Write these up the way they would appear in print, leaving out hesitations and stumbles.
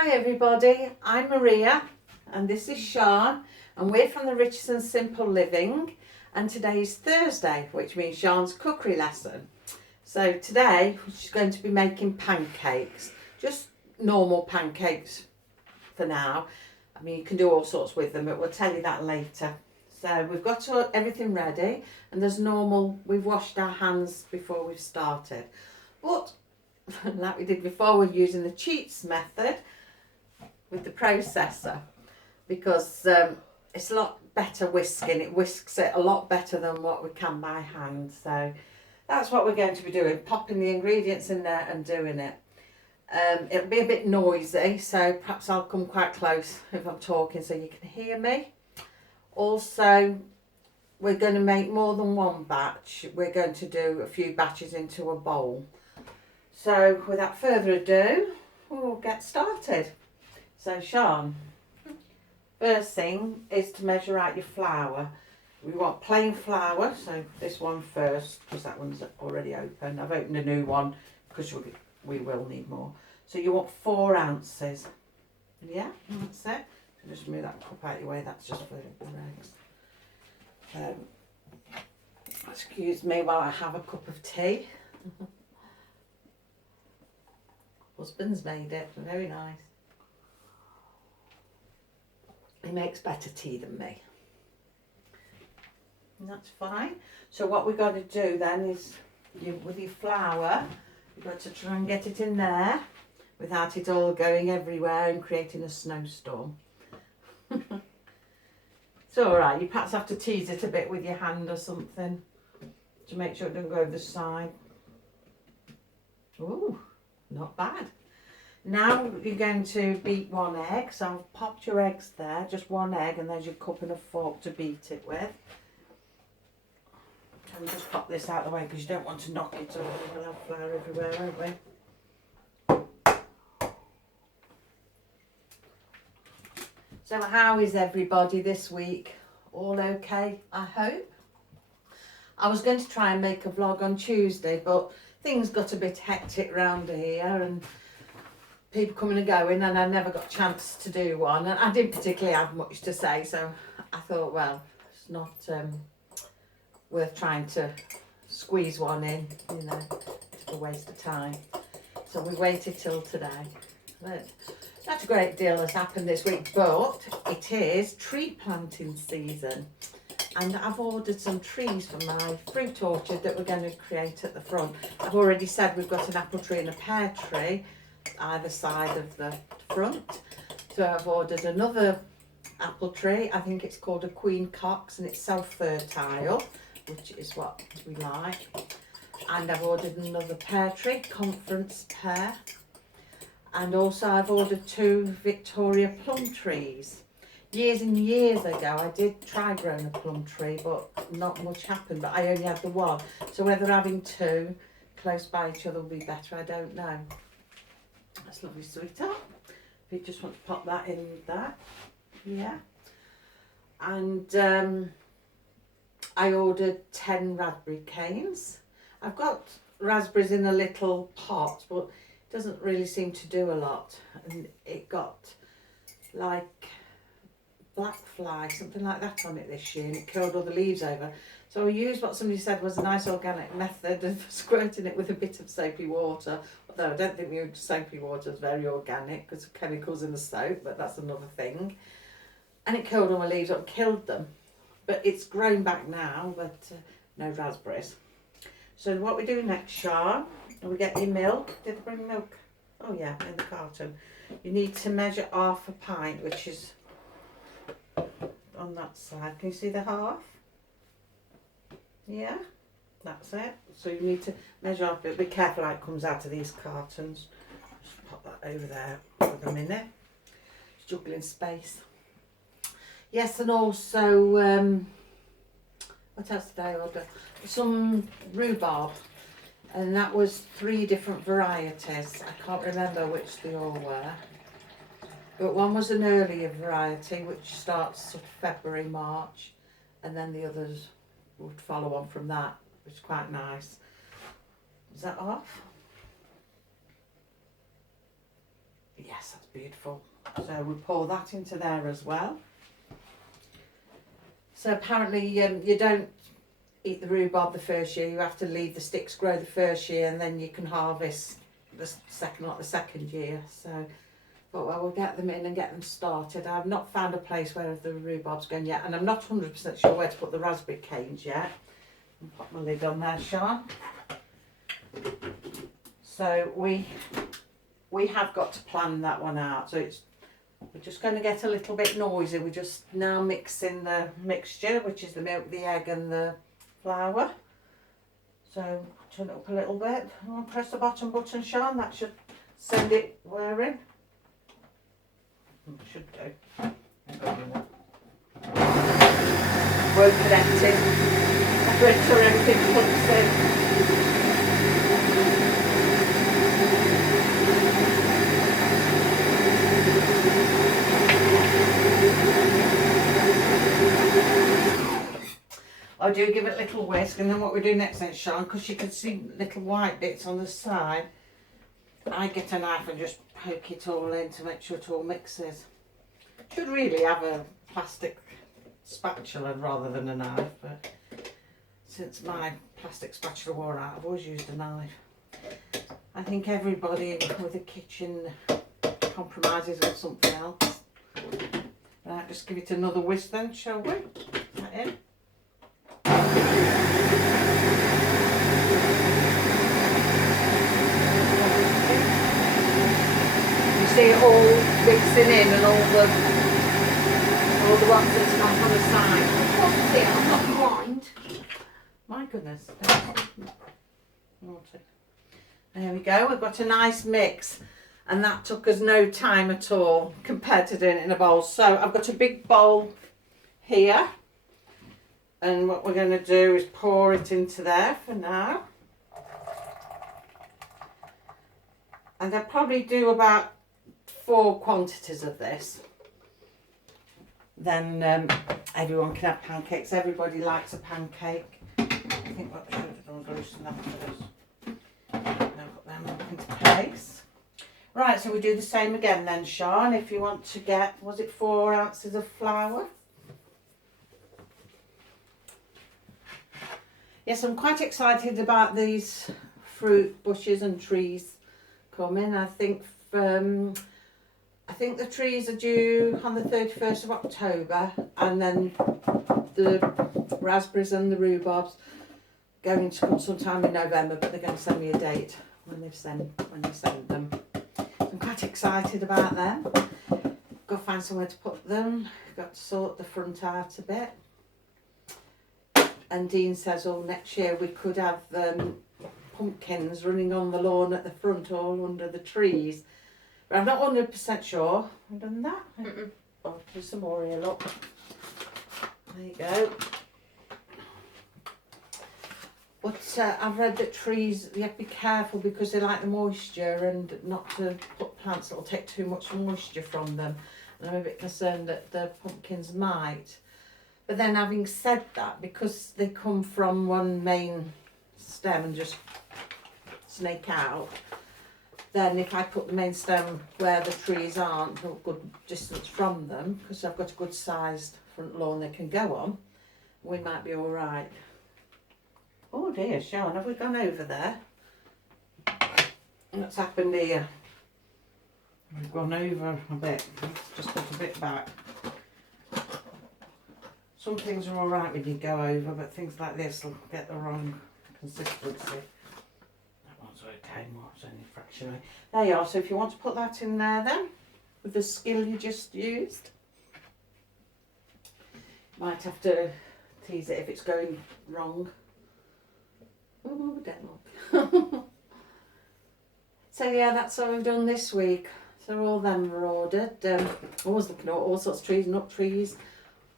Hi everybody, I'm Maria and this is Sian and we're from the Richardson Simple Living, and today is Thursday, which means Sian's cookery lesson. So today she's going to be making pancakes, just normal pancakes for now. I mean, you can do all sorts with them, but we'll tell you that later. So we've got everything ready, and there's normal, we've washed our hands before we've started. But like we did before, we're using the cheats method with the processor because it's a lot better whisking. It whisks it a lot better than what we can by hand. So that's what we're going to be doing, popping the ingredients in there and doing it. It'll be a bit noisy, so perhaps I'll come quite close if I'm talking so you can hear me. Also, we're going to make more than one batch. We're going to do a few batches into a bowl. So without further ado, we'll get started. So Sian, first thing is to measure out your flour. We want plain flour, so this one first because that one's already open. I've opened a new one because we will need more. So you want 4 ounces. Yeah, that's it. So just move that cup out of your way, that's just for the eggs. Excuse me while I have a cup of tea. Husband's made it, very nice. He makes better tea than me. And that's fine. So what we've got to do then is, with your flour, you've got to try and get it in there without it all going everywhere and creating a snowstorm. It's alright, you perhaps have to tease it a bit with your hand or something to make sure it doesn't go over the side. Ooh, not bad. Now you're going to beat 1 egg, so I've popped your eggs there, just 1 egg, and there's your cup and a fork to beat it with. And we just pop this out of the way because you don't want to knock it over. We'll have flour everywhere, won't we? So how is everybody this week? All okay, I hope? I was going to try and make a vlog on Tuesday, but things got a bit hectic round here and people coming and going, and I never got a chance to do one, and I didn't particularly have much to say, so I thought, well, it's not worth trying to squeeze one in, you know, it's a waste of time. So we waited till today. But not a great deal has happened this week, but it is tree planting season, and I've ordered some trees for my fruit orchard that we're going to create at the front. I've already said we've got an apple tree and a pear tree either side of the front, so I've ordered another apple tree. I think it's called a Queen Cox and it's self-fertile, which is what we like. And I've ordered another pear tree, conference pear, and also I've ordered 2 Victoria plum trees. Years and years ago I did try growing a plum tree, but not much happened, but I only had the one, so whether having 2 close by each other will be better, I don't know. That's lovely, sweetheart. If you just want to pop that in with that. Yeah. And I ordered 10 raspberry canes. I've got raspberries in a little pot, but it doesn't really seem to do a lot. And it got like black fly, something like that on it this year, and it killed all the leaves over. So I used what somebody said was a nice organic method of squirting it with a bit of soapy water. Although I don't think the soapy water is very organic because of chemicals in the soap, but that's another thing. And it killed all my leaves up, killed them. But it's grown back now, but no raspberries. So what we do next, Sian, we get your milk. Did I bring milk? Oh yeah, in the carton. You need to measure 1/2 pint, which is on that side. Can you see the half? Yeah, that's it. So you need to measure up, but be careful how it comes out of these cartons. Just pop that over there with a minute. Juggling space. Yes, and also, what else did I order? Some rhubarb, and that was 3 different varieties. I can't remember which they all were. But one was an earlier variety, which starts sort of February, March, and then the others would follow on from that, which is quite nice. Is that off? Yes, that's beautiful. So we pour that into there as well. So apparently you don't eat the rhubarb the first year. You have to leave the sticks grow the first year, and then you can harvest the second year. So, but well, we'll get them in and get them started. I've not found a place where the rhubarb's going yet, and I'm not 100% sure where to put the raspberry canes yet. I'll pop my lid on there, Sian. So we have got to plan that one out. So we're just going to get a little bit noisy. We're just now mixing the mixture, which is the milk, the egg and the flour. So turn it up a little bit. I'll press the bottom button, Sian. That should send it whirring. It should do. Won't connect it. I've read sure everything plugs in. I do give it a little whisk, and then what we do next then, Sian, because you can see little white bits on the side, I get a knife and just poke it all in to make sure it all mixes. Should really have a plastic spatula rather than a knife, but since my plastic spatula wore out, I've always used a knife. I think everybody with a kitchen compromises with something else. Right, just give it another whisk then, shall we? Put that in. You see it all mixing in and all the ones that's not on the side. I'm not blind. My goodness. Naughty. There we go, we've got a nice mix, and that took us no time at all compared to doing it in a bowl. So I've got a big bowl here, and what we're going to do is pour it into there for now. And I'll probably do about 4 quantities of this. Then everyone can have pancakes. Everybody likes a pancake. I think what we should have done was loosen that first. Now put them up into place. Right, so we do the same again then, Sian. If you want to get, was it 4 ounces of flour? Yes, I'm quite excited about these fruit bushes and trees coming. I think the trees are due on the 31st of October, and then the raspberries and the rhubarbs going to come sometime in November, but they're going to send me a date when they send them. I'm quite excited about them. Got to find somewhere to put them. Got to sort the front out a bit. And Dean says, oh, next year we could have pumpkins running on the lawn at the front, all under the trees. But I'm not 100% sure. I've done that. Oh, there's some more here, look. There you go. But I've read that trees, you have to be careful because they like the moisture, and not to put plants that will take too much moisture from them. And I'm a bit concerned that the pumpkins might. But then having said that, because they come from one main stem and just snake out, then if I put the main stem where the trees aren't a good distance from them, because I've got a good sized front lawn they can go on, we might be all right. Oh dear, Sian, have we gone over there? What's happened here? We've gone over a bit. Let's just put a bit back. Some things are all right when you go over, but things like this will get the wrong consistency. That one's okay, what's only a fraction away. There you are, so if you want to put that in there then, with the skill you just used. Might have to tease it if it's going wrong. Oh, don't look. So yeah, that's what we've done this week. So all them were ordered. I was looking at all sorts of trees, nut trees,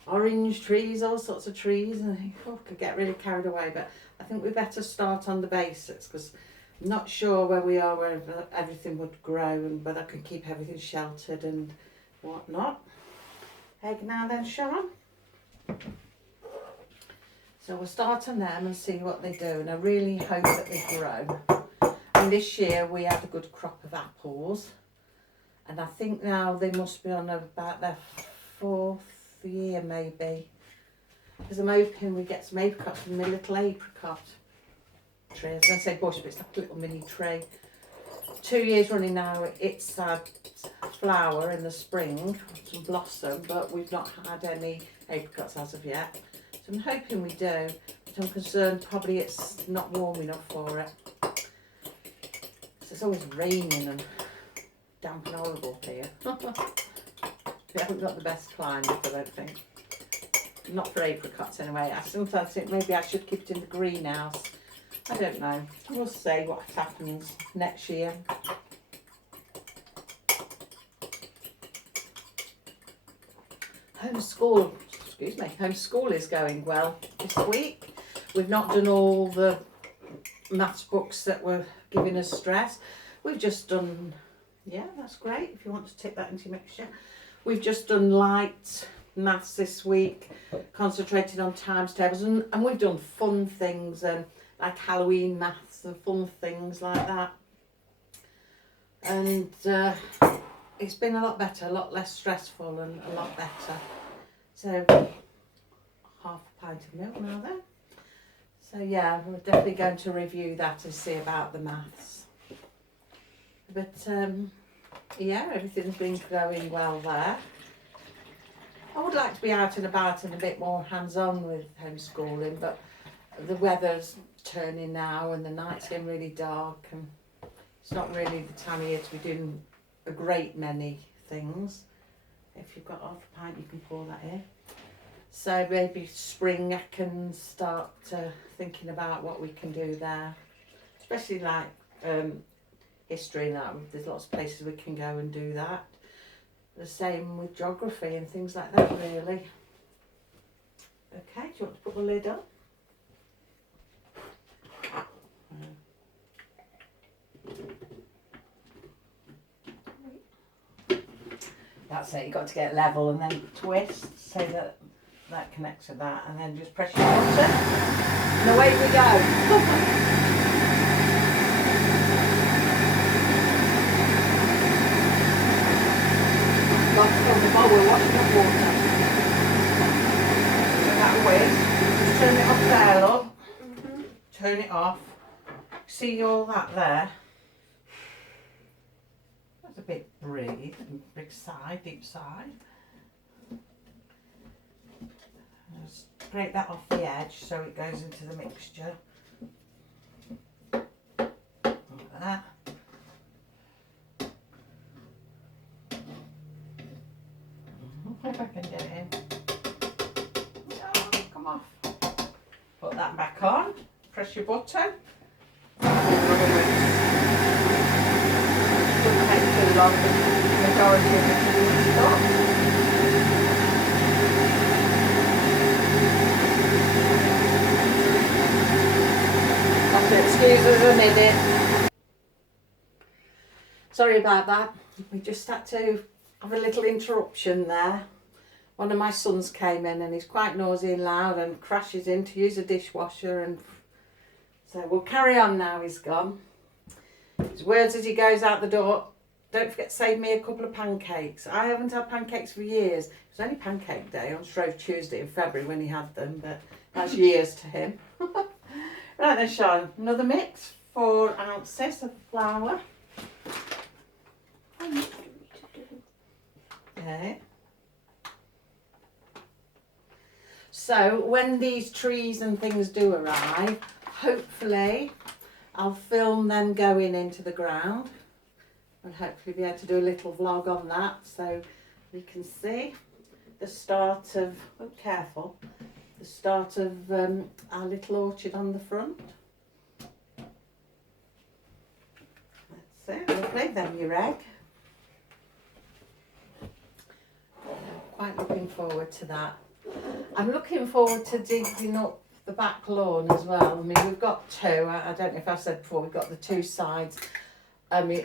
orange trees, all sorts of trees, and I think, oh, I could get really carried away, but I think we better start on the basics, because I'm not sure where we are, where everything would grow, and but I can keep everything sheltered and whatnot. Egg now then, Sian. So we'll start on them and see what they do, and I really hope that they grow. And this year we had a good crop of apples, And I think now they must be on about their 4th year maybe. Because I'm hoping we get some apricots from my little apricot tree. I was going to say bush, but it's like a little mini tree. 2 years running now, it's had flower in the spring, some blossom, but we've not had any apricots as of yet. So I'm hoping we do, but I'm concerned probably it's not warm enough for it. So it's always raining and damp and horrible here. We haven't got the best climate, I don't think. Not for apricots anyway. I sometimes think maybe I should keep it in the greenhouse. I don't know. We'll see what happens next year. Homeschool is going well this week. We've not done all the maths books that were giving us stress. We've just done, yeah, that's great if you want to take that into your mixture. We've just done light maths this week, concentrated on times tables, and we've done fun things and like Halloween maths and fun things like that. And it's been a lot better, a lot less stressful and a lot better. So, half a pint of milk now then. So yeah, we're definitely going to review that and see about the maths. But yeah, everything's been going well there. I would like to be out and about and a bit more hands-on with homeschooling, but the weather's turning now and the night's getting really dark and it's not really the time of year to be doing a great many things. If you've got half a pint, you can pour that in. So maybe spring I can start thinking about what we can do there, especially like history and that. There's lots of places we can go and do that. The same with geography and things like that, really. Okay, do you want to put the lid on? That's it, you've got to get level and then twist so that that connects to that, and then just press your button and away we go. Got to fill the bowl, we're washing up water. So that whisk, just turn it off there, love. Turn it off. See all that there? That's a bit breathe, big sigh, deep sigh. Just scrape that off the edge so it goes into the mixture. Like that. If I can get it in. Oh, come off. Put that back on. Press your button. Doesn't take too long, the majority of it is done. Excuse us a minute. Sorry about that. We just had to have a little interruption there. One of my sons came in and he's quite noisy and loud and crashes in to use a dishwasher, and so we'll carry on now. He's gone. His words as he goes out the door: don't forget to save me a couple of pancakes. I haven't had pancakes for years. It was only pancake day on Shrove Tuesday in February when he had them, but that's years to him. Right then, Sian, another mix, 4 ounces of flour. Okay. So when these trees and things do arrive, hopefully I'll film them going into the ground and hopefully be able to do a little vlog on that so you can see the start of, oh careful, the start of our little orchard on the front. That's it, lovely, then your egg. Quite looking forward to that. I'm looking forward to digging up the back lawn as well. I mean, we've got two, I don't know if I've said before, we've got the two sides.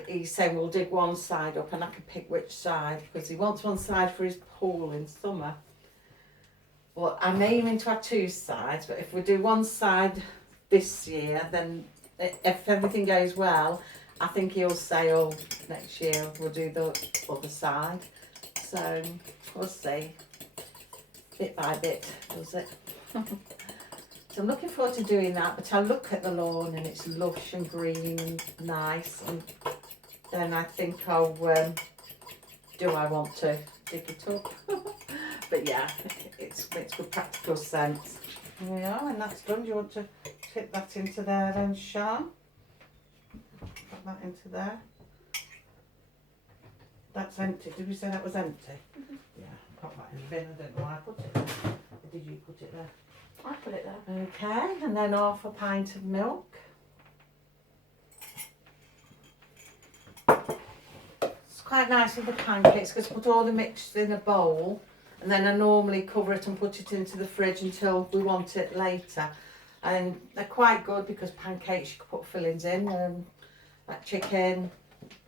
He's saying we'll dig one side up and I can pick which side because he wants one side for his pool in summer. Well, I'm aiming to have two sides, but if we do one side this year, then if everything goes well, I think he'll say, oh, next year we'll do the other side. So we'll see. Bit by bit, does it? So I'm looking forward to doing that, but I look at the lawn and it's lush and green and nice, and then I think do I want to dig it up? But yeah, it's good practical sense. There we are, and that's done. Do you want to fit that into there then, Sian? Put that into there. That's empty. Did we say that was empty? Mm-hmm. Yeah, pop that in the bin. I don't know why I put it there. Or did you put it there? I put it there. Okay, and then half a pint of milk. It's quite nice with the pancakes because I put all the mixture in a bowl, and then I normally cover it and put it into the fridge until we want it later. And they're quite good because pancakes you can put fillings in, like chicken,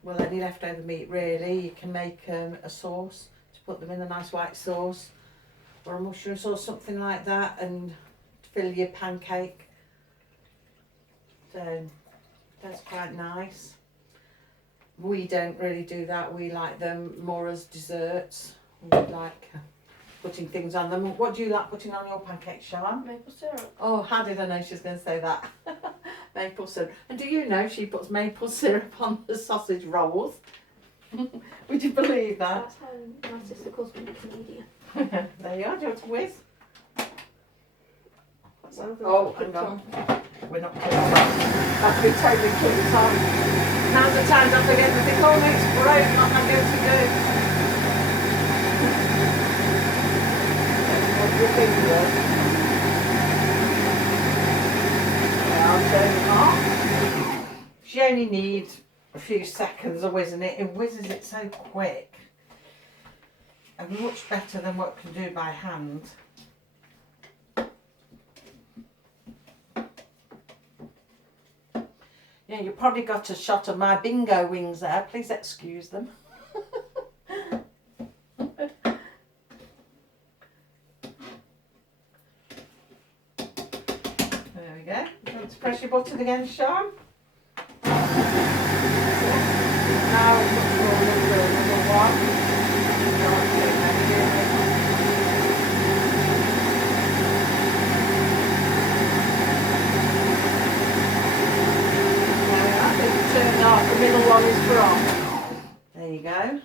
well, any leftover meat really. You can make a sauce to put them in, a nice white sauce or a mushroom sauce, something like that, and fill your pancake. So that's quite nice. We don't really do that. We like them more as desserts. We like putting things on them. What do you like putting on your pancakes, Sian? Maple syrup. Oh, how did I know she was going to say that? Maple syrup. And do you know she puts maple syrup on the sausage rolls? Would you believe that? That's how my sister calls me a comedian. There you are. Do you want to whiz? Oh, hang on. We're not kidding. That's been totally kicked on. Now's the time to forget to think, oh, it's great, what am I going to do? What's your finger? I'll turn it off. She only needs a few seconds of whizzing it. It whizzes it so quick. And much better than what you can do by hand. Yeah, you probably got a shot of my bingo wings there. Please excuse them. There we go. You want to press your button again, Sian? Now, number one. The middle one is from. There you go.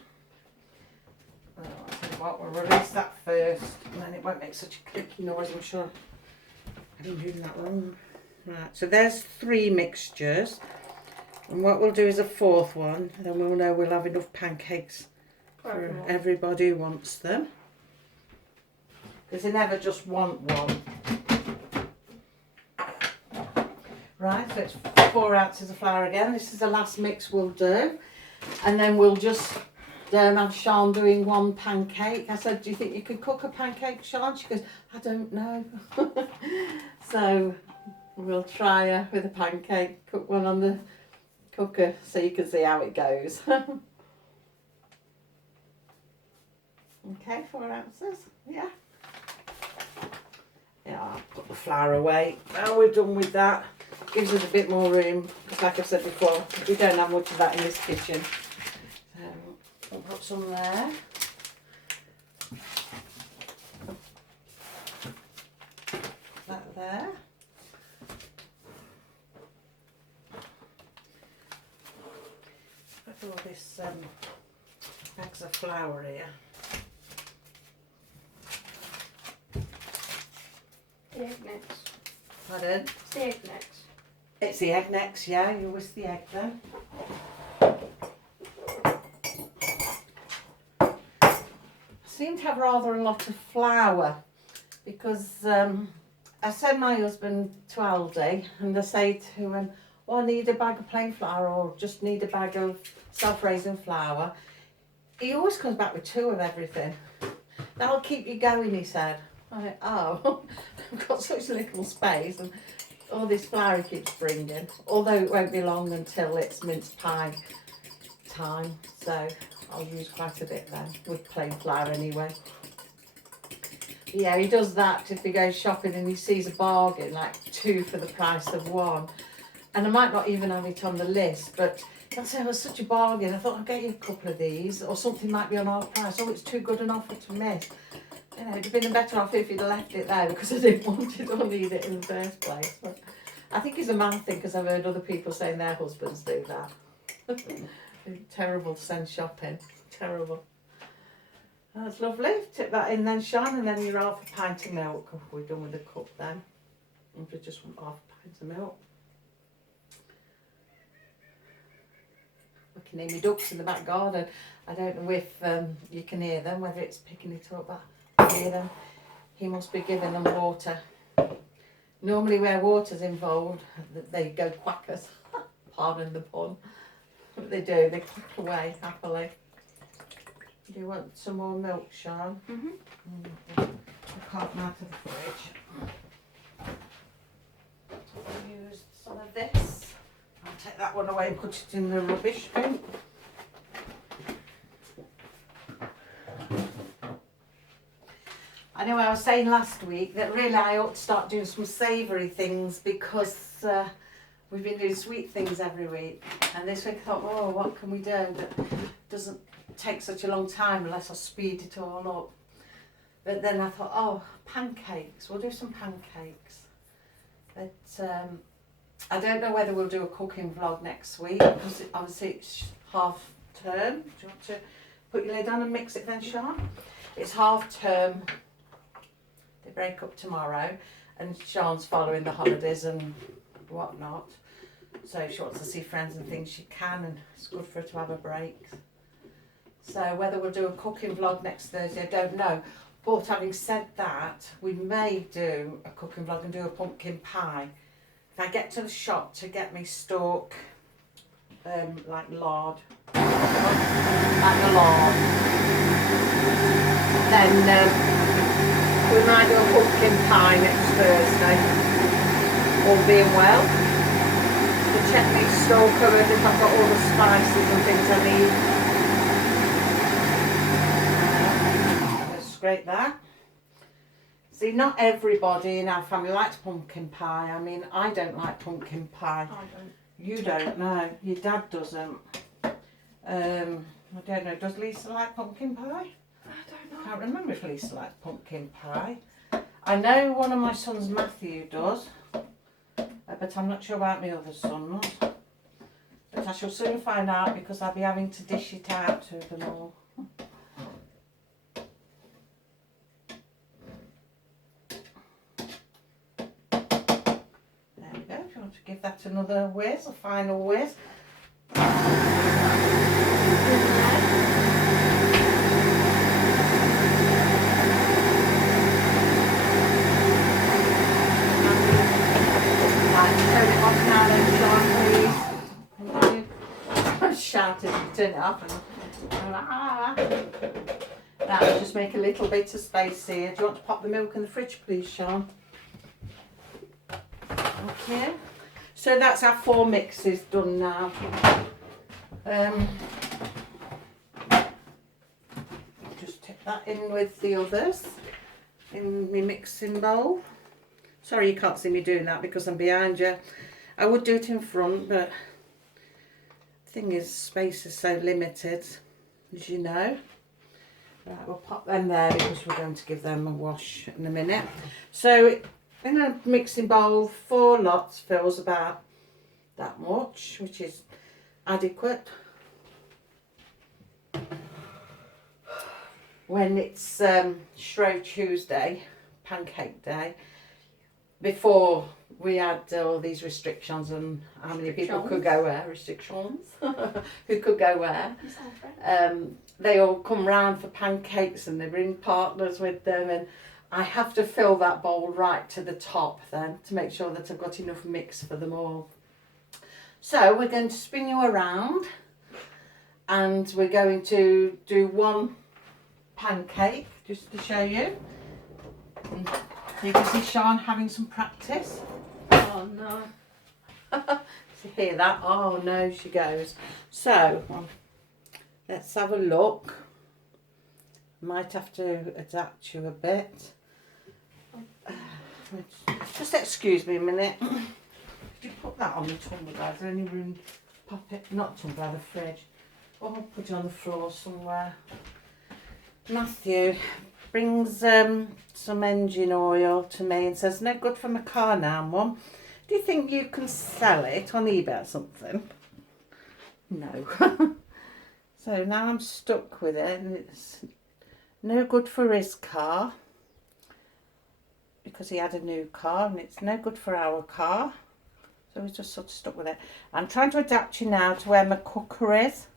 Oh, I'll tell you what, we'll release that first, and then it won't make such a clicky noise, I'm sure. I didn't do that long. Right, so there's 3 mixtures, and what we'll do is a 4th one, and then we'll know we'll have enough pancakes for everybody who wants them. Because they never just want one. Right, so it's 4 ounces of flour again. This is the last mix we'll do. And then we'll just have Sian doing 1 pancake. I said, do you think you could cook a pancake, Sian? She goes, I don't know. So we'll try her with a pancake, cook one on the cooker so you can see how it goes. Okay, 4 ounces, yeah. Yeah, I'll put the flour away. Now we're done with that. Gives us a bit more room, because like I've said before, we don't have much of that in this kitchen. So we'll put some there. That there. Put all this bags of flour here. The egg mix. Pardon? It's the egg mix. It's the egg next, yeah. You whisk the egg then. I seem to have rather a lot of flour because I send my husband to Aldi and I say to him, oh, I need a bag of plain flour or just need a bag of self-raising flour. He always comes back with 2 of everything. That'll keep you going, he said. I went, oh, I've got such little space and all this flour he keeps bringing, although it won't be long until it's mince pie time, so I'll use quite a bit then, with plain flour anyway. But yeah, he does that if he goes shopping and he sees a bargain, like 2 for the price of 1. And I might not even have it on the list, but That's it was such a bargain. I thought I'd get you a couple of these, or something might be on half price. Oh, it's too good an offer to miss. You know, it'd have been better off if you'd left it there because I didn't want it or need it in the first place. But I think it's a man thing because I've heard other people saying their husbands do that. Terrible to send shopping. Terrible. That's lovely. Tip that in then, Sian, and then you're half a pint of milk. Oh, we're done with the cup then. If we just want half a pint of milk. I can hear my ducks in the back garden. I don't know if you can hear them, whether it's picking it up, but I can hear them. He must be giving them water. Normally where water's involved, they go quackers. Pardon the pun. But they do, they quack away happily. Do you want some more milk, Sian? I can't come out of the fridge. I'll use some of this. I'll take that one away and put it in the rubbish bin. I know I was saying last week that really I ought to start doing some savoury things because we've been doing sweet things every week. And this week I thought, oh, what can we do that doesn't take such a long time unless I speed it all up. But then I thought, oh, pancakes. We'll do some pancakes. But I don't know whether we'll do a cooking vlog next week because obviously it's half term. Do you want to put your lid on and mix it then, Sian? It's half term. They break up tomorrow and Sian's following the holidays and whatnot. So if she wants to see friends and things, she can, and it's good for her to have a break. So whether we'll do a cooking vlog next Thursday, I don't know. But having said that, we may do a cooking vlog and do a pumpkin pie. If I get to the shop to get me stock, like lard, then we might do a pumpkin pie next Thursday, all being well. To check me store cupboard if I've got all the spices and things I need. Scrape that. See, not everybody in our family likes pumpkin pie. I mean, I don't like pumpkin pie. I don't. You don't know. Your dad doesn't. I don't know. Does Lisa like pumpkin pie? I don't know. I can't remember if Lisa likes pumpkin pie. I know one of my sons, Matthew, does. But I'm not sure about my other sons. But I shall soon find out because I'll be having to dish it out to them all. Give that another whiz, a final whiz. Turn it off now then, Sian, please. Thank you. I shouted to turn it off and now I'll just make a little bit of space here. Do you want to pop the milk in the fridge, please, Sian? Okay. So that's our 4 mixes done now. Just tip that in with the others in my mixing bowl. Sorry you can't see me doing that because I'm behind you. I would do it in front, but the thing is space is so limited, as you know. Right, we'll pop them there because we're going to give them a wash in a minute. So in a mixing bowl, 4 lots fills about that much, which is adequate. When it's Shrove Tuesday, pancake day, before we had all these restrictions on how many people could go where, who could go where, they all come round for pancakes and they bring partners with them, and I have to fill that bowl right to the top then to make sure that I've got enough mix for them all. So we're going to spin you around and we're going to do 1 pancake just to show you. And you can see Sian having some practice. Oh no. You hear that? Oh no, she goes. So let's have a look. Might have to adapt you a bit. Just excuse me a minute. Could you put that on the tumbler, guys? Is there any room to pop it, not by the fridge. Or I'll put it on the floor somewhere. Matthew brings some engine oil to me and says, no good for my car now, Mum. Do you think you can sell it on eBay or something? No. So now I'm stuck with it and it's no good for his car because he had a new car, and it's no good for our car. So we're just sort of stuck with it. I'm trying to adapt you now to where my cooker is,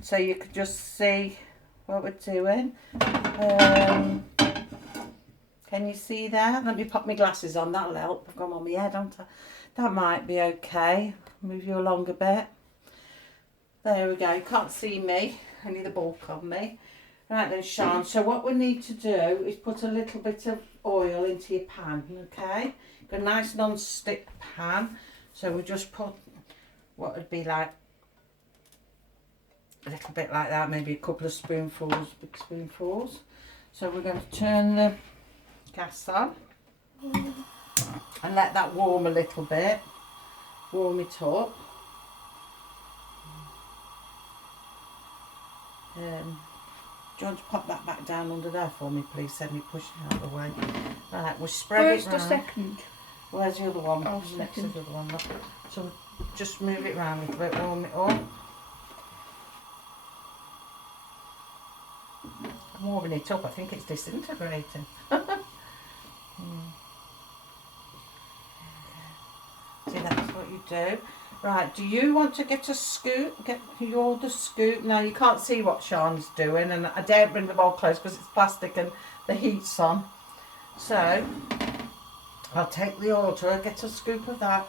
so you could just see what we're doing. Can you see that? Let me pop my glasses on, that'll help. I've got them on my head, haven't I? That might be okay. Move you along a bit. There we go, you can't see me, only the bulk of me. Right then, Sian, so what we need to do is put a little bit of oil into your pan, okay? Got a nice non-stick pan, so we'll just put what would be like a little bit like that, maybe a couple of spoonfuls, big spoonfuls. So we're going to turn the gas on and let that warm a little bit, warm it up. Do you want to pop that back down under there for me, please? Send me pushing out of the way. Right, we'll spread it round. First or second? Where's the other one? Oh, Next to second. the other one. Look. So just move it round a little bit, warm it up. I'm warming it up, I think it's disintegrating. See, that's what you do. Right, do you want to get a scoop? Get you the scoop? Now you can't see what Sian's doing, and I don't bring the bowl close because it's plastic and the heat's on. So I'll take the oil to her, get a scoop of that.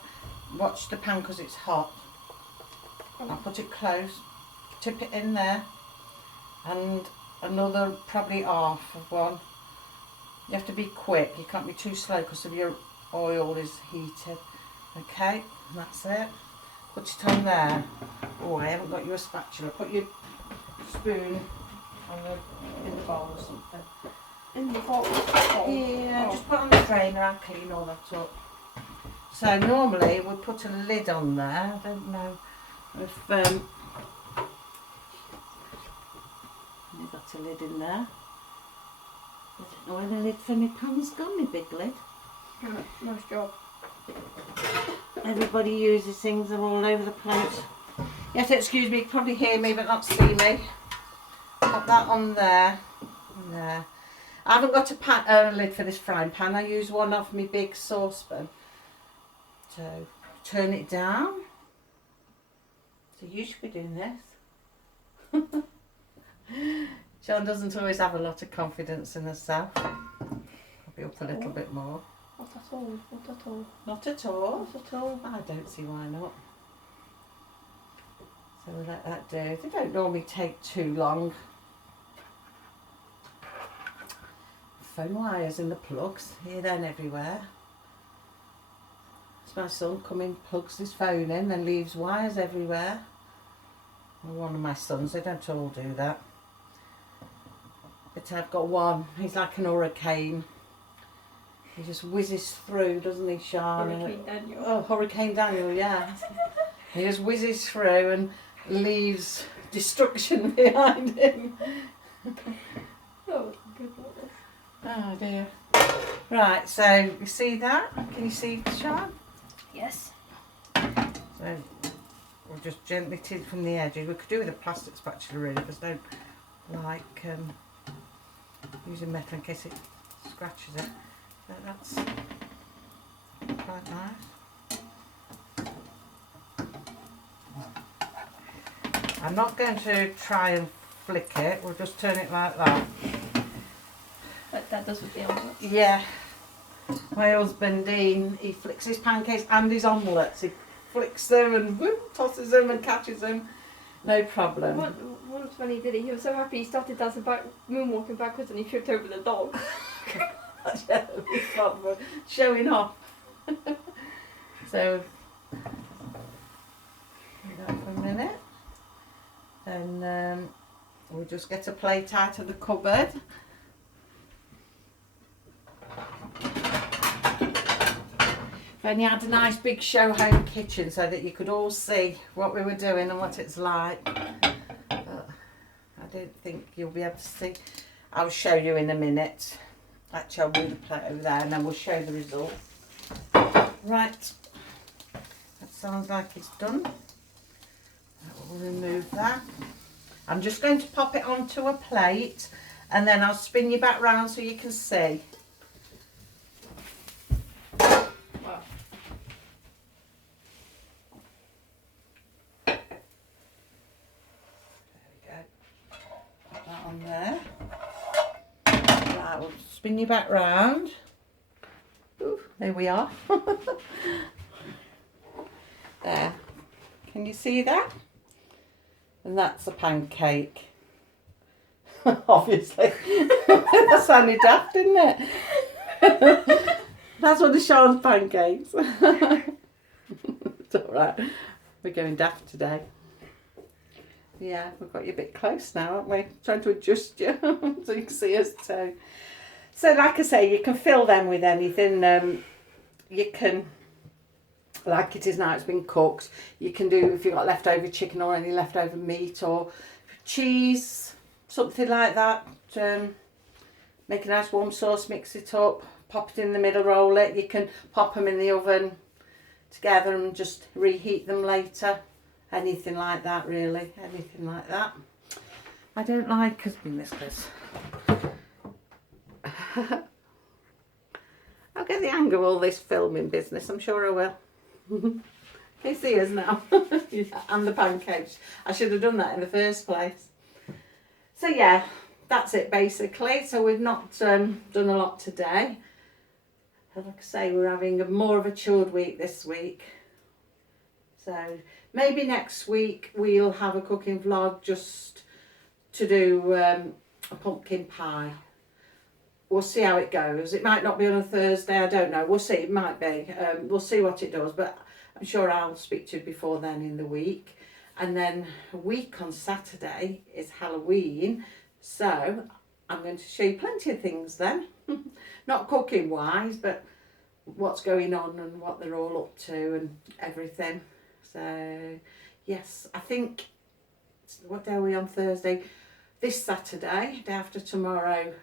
Watch the pan because it's hot. I'll put it close, tip it in there, and another probably half of one. You have to be quick, you can't be too slow because of your oil is heated. Okay, that's it. Put it on there. Oh, I haven't got you a spatula. Put your spoon on in the bowl or something. In the bowl? Yeah, just put it on the drainer, I'll clean all that up. So normally we put a lid on there. I don't know if you've got a lid in there. I don't know where the lid for my pan's gone, my big lid. Nice job. Everybody uses things, they're all over the place. You have to excuse me, you can probably hear me but not see me. Put that on there, and there. I haven't got a lid for this frying pan, I use one off my big saucepan. So, turn it down. So you should be doing this. Sian doesn't always have a lot of confidence in herself. Probably up a little bit more. Not at all. Not at all. Not at all? Not at all. I don't see why not. So we'll let that do. They don't normally take too long. Phone wires in the plugs, here, there and everywhere. It's my son coming, plugs his phone in and leaves wires everywhere. Well, one of my sons, they don't all do that. But I've got one, he's like an hurricane. He just whizzes through, doesn't he, Sian? Hurricane Daniel. Oh, Hurricane Daniel, yeah. He just whizzes through and leaves destruction behind him. Oh, good one. Oh dear. Right, so you see that? Can you see, Sian? Yes. So we'll just gently tip from the edges. We could do with a plastic spatula really, because I don't like using metal in case it scratches it. So that's quite nice. I'm not going to try and flick it, we'll just turn it like that. Like that does with the omelette. Yeah. My husband Dean, he flicks his pancakes and his omelettes. He flicks them and whoop, tosses them and catches them. No problem. Once when he did it, he was so happy he started dancing back, moonwalking backwards, and he tripped over the dog. Showing off. So, do that for a minute. Then we'll just get a plate out of the cupboard. Then you had a nice big show home kitchen so that you could all see what we were doing and what it's like. But I don't think you'll be able to see. I'll show you in a minute. Actually, I'll move the plate over there and then we'll show the result. Right, that sounds like it's done. We'll remove that. I'm just going to pop it onto a plate and then I'll spin you back round so you can see. Wow. Put that on there. Right, we'll spin you back round. Ooh, there we are. There. Can you see that? And that's a pancake. Obviously. That sounded daft, didn't it? That's one of Sean's pancakes. It's alright. We're going daft today. Yeah, we've got you a bit close now, haven't we? Trying to adjust you so you can see us too. So like I say, you can fill them with anything. You can, like it is now, it's been cooked. You can do, if you've got leftover chicken or any leftover meat or cheese, something like that. Make a nice warm sauce, mix it up, pop it in the middle, roll it. You can pop them in the oven together and just reheat them later. Anything like that, really. Anything like that. I don't like us being this close. I'll get the hang of all this filming business, I'm sure I will. Can you see us now? Yeah, and the pancakes. I should have done that in the first place. So yeah, that's it basically. So we've not done a lot today. Like I say, we're having more of a chilled week this week. So maybe next week we'll have a cooking vlog just to do a pumpkin pie. We'll see how it goes. It might not be on a Thursday, I don't know. We'll see, it might be. We'll see what it does, but I'm sure I'll speak to you before then in the week. And then a week on Saturday is Halloween, so I'm going to show you plenty of things then. Not cooking wise, but what's going on and what they're all up to and everything. So yes, I think, what day are we on Thursday? This Saturday, day after tomorrow,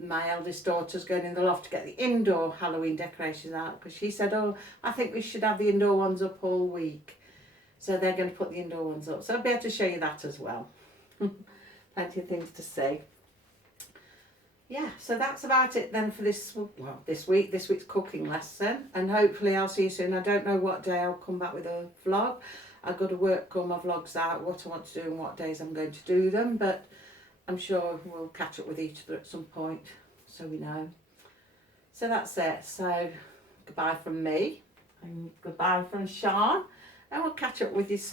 my eldest daughter's going in the loft to get the indoor Halloween decorations out because she said, oh, I think we should have the indoor ones up all week. So they're going to put the indoor ones up. So I'll be able to show you that as well. Plenty of things to see. Yeah, so that's about it then for this week's cooking lesson. And hopefully I'll see you soon. I don't know what day I'll come back with a vlog. I've got to work all my vlogs out, what I want to do and what days I'm going to do them. But I'm sure we'll catch up with each other at some point, so we know. So that's it. So goodbye from me, and goodbye from Sian, and we'll catch up with you soon.